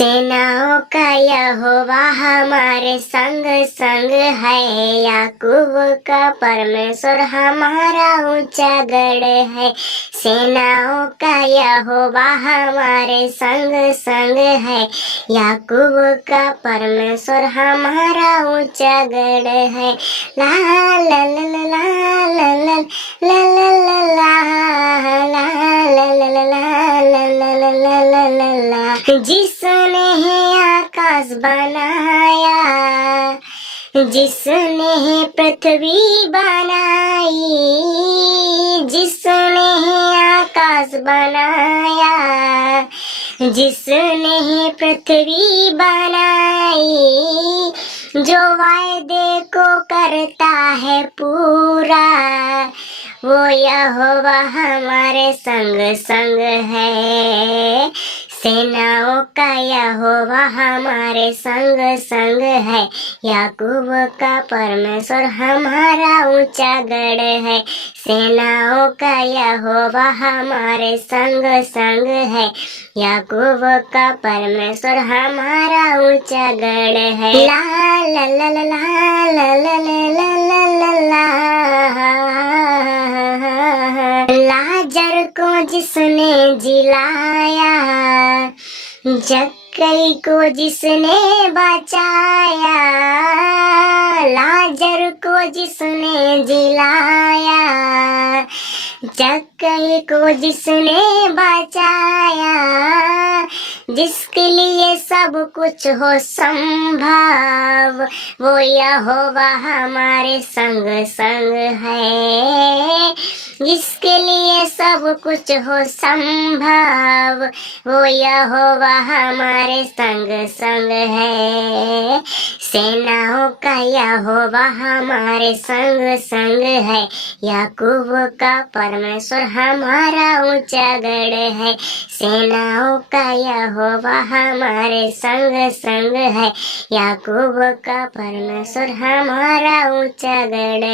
सेनाओं का यहोवा हमारे संग संग है। याकूब का परमेश्वर हमारा ऊंचा गढ़ है। सेनाओं का यहोवा हमारे संग संग है। याकूब का परमेश्वर हमारा ऊंचा गढ़ है। ला ला ला ला ला ला ला ला ला जिसने आकाश बनाया, जिसने पृथ्वी बनाई, जिसने आकाश बनाया, जिसने पृथ्वी बनाई, जो वायदे को करता है पूरा, वो यहोवा हमारे संग संग है। सेनाओं का यहोवा हमारे संग संग है। याकूब का परमेश्वर हमारा ऊंचा गढ़ है। सेनाओं का यहोवा हमारे संग संग है। याकूब का परमेश्वर हमारा ऊंचा गढ़ है। ला ला ला ला ला ला ला ला ला ला लाजर को जिसने जिलाया, जक्कई को जिसने बचाया, लाजर को जिसने जिलाया, जक्कई को जिसने बचाया, जिसके लिए सब कुछ हो संभव, वो यहोवा हमारे संग संग है। जिसके लिए सब कुछ हो संभव, वो यहोवा हमारे संग संग है। सेनाओं का यहोवा हमारे संग संग है। याकूब का परमेश्वर हमारा ऊंचा गढ़ है। सेनाओं का यहोवा हमारे संग संग है। याकूब का परमेश्वर हमारा ऊंचा गढ़